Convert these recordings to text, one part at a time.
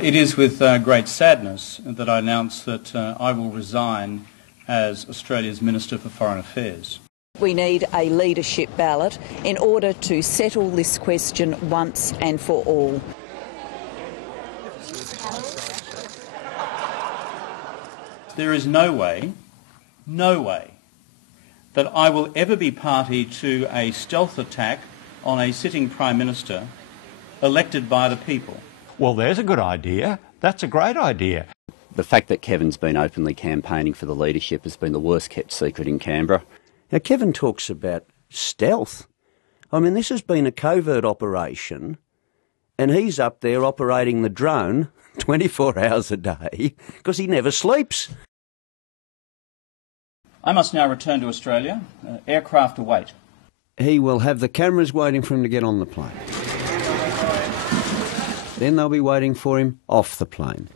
It is with great sadness that I announce that I will resign as Australia's Minister for Foreign Affairs. We need a leadership ballot in order to settle this question once and for all. There is no way that I will ever be party to a stealth attack on a sitting Prime Minister elected by the people. Well, there's a good idea. That's a great idea. The fact that Kevin's been openly campaigning for the leadership has been the worst kept secret in Canberra. Now, Kevin talks about stealth. I mean, this has been a covert operation, and he's up there operating the drone 24 hours a day because he never sleeps. I must now return to Australia. Aircraft await. He will have the cameras waiting for him to get on the plane. Then they'll be waiting for him off the plane.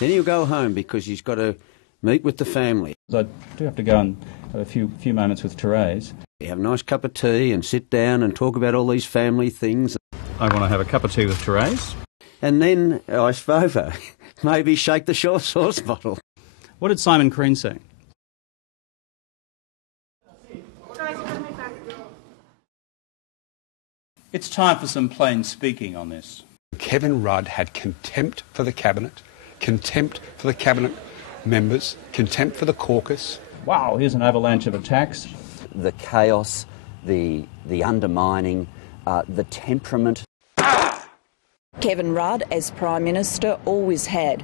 Then he'll go home because he's got to meet with the family. I do have to go and have a few moments with Therese. You have a nice cup of tea and sit down and talk about all these family things. I want to have a cup of tea with Therese. And then, ice over, maybe shake the short sauce bottle. What did Simon Crean say? It's time for some plain speaking on this. Kevin Rudd had contempt for the Cabinet, contempt for the Cabinet members, contempt for the caucus. Wow, here's an avalanche of attacks. The chaos, the undermining, the temperament. Kevin Rudd, as Prime Minister, always had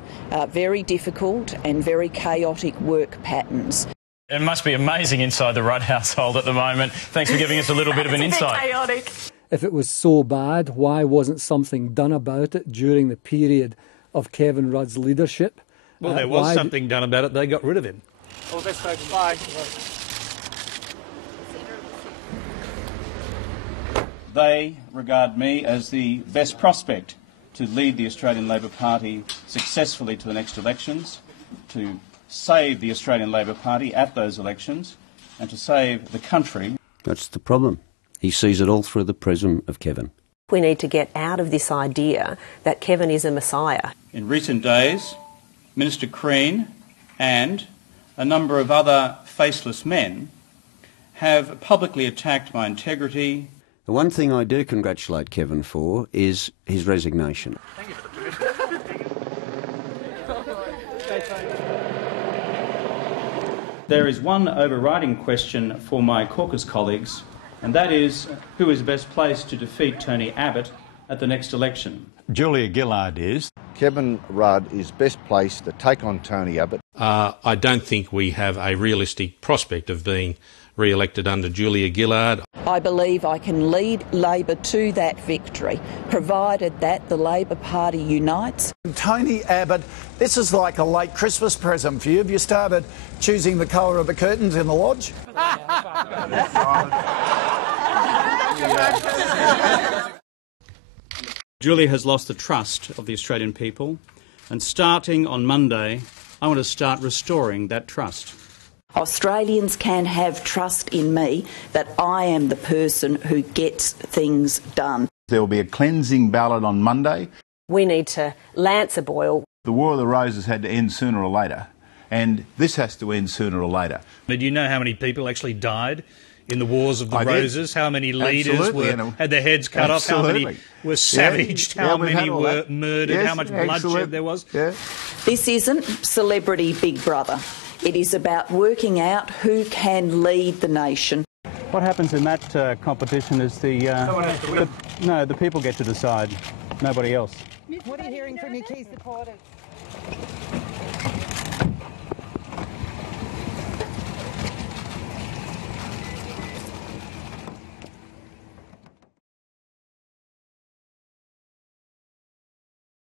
very difficult and very chaotic work patterns. It must be amazing inside the Rudd household at the moment. Thanks for giving us a little bit of an insight. It's a bit chaotic. If it was so bad, why wasn't something done about it during the period of Kevin Rudd's leadership? Well, there was something done about it. They got rid of him. All the best, folks. Bye. They regard me as the best prospect to lead the Australian Labor Party successfully to the next elections, to save the Australian Labor Party at those elections, and to save the country. That's the problem. He sees it all through the prism of Kevin. We need to get out of this idea that Kevin is a messiah. In recent days, Minister Crean and a number of other faceless men have publicly attacked my integrity. The one thing I do congratulate Kevin for is his resignation. Thank you for the There is one overriding question for my caucus colleagues, and that is, who is best placed to defeat Tony Abbott at the next election? Julia Gillard is. Kevin Rudd is best placed to take on Tony Abbott. I don't think we have a realistic prospect of being re-elected under Julia Gillard. I believe I can lead Labor to that victory, provided that the Labor Party unites. Tony Abbott, this is like a late Christmas present for you. Have you started choosing the colour of the curtains in the lodge? Julia has lost the trust of the Australian people, and starting on Monday, I want to start restoring that trust. Australians can have trust in me that I am the person who gets things done. There will be a cleansing ballot on Monday. We need to lance a boil. The War of the Roses had to end sooner or later, and this has to end sooner or later. But do you know how many people actually died in the Wars of the Roses? How many leaders had their heads cut off? How many were savaged? How many were murdered? How much bloodshed there was? This isn't Celebrity Big Brother. It is about working out who can lead the nation. What happens in that competition is the people get to decide, nobody else. What are you hearing from your key supporters?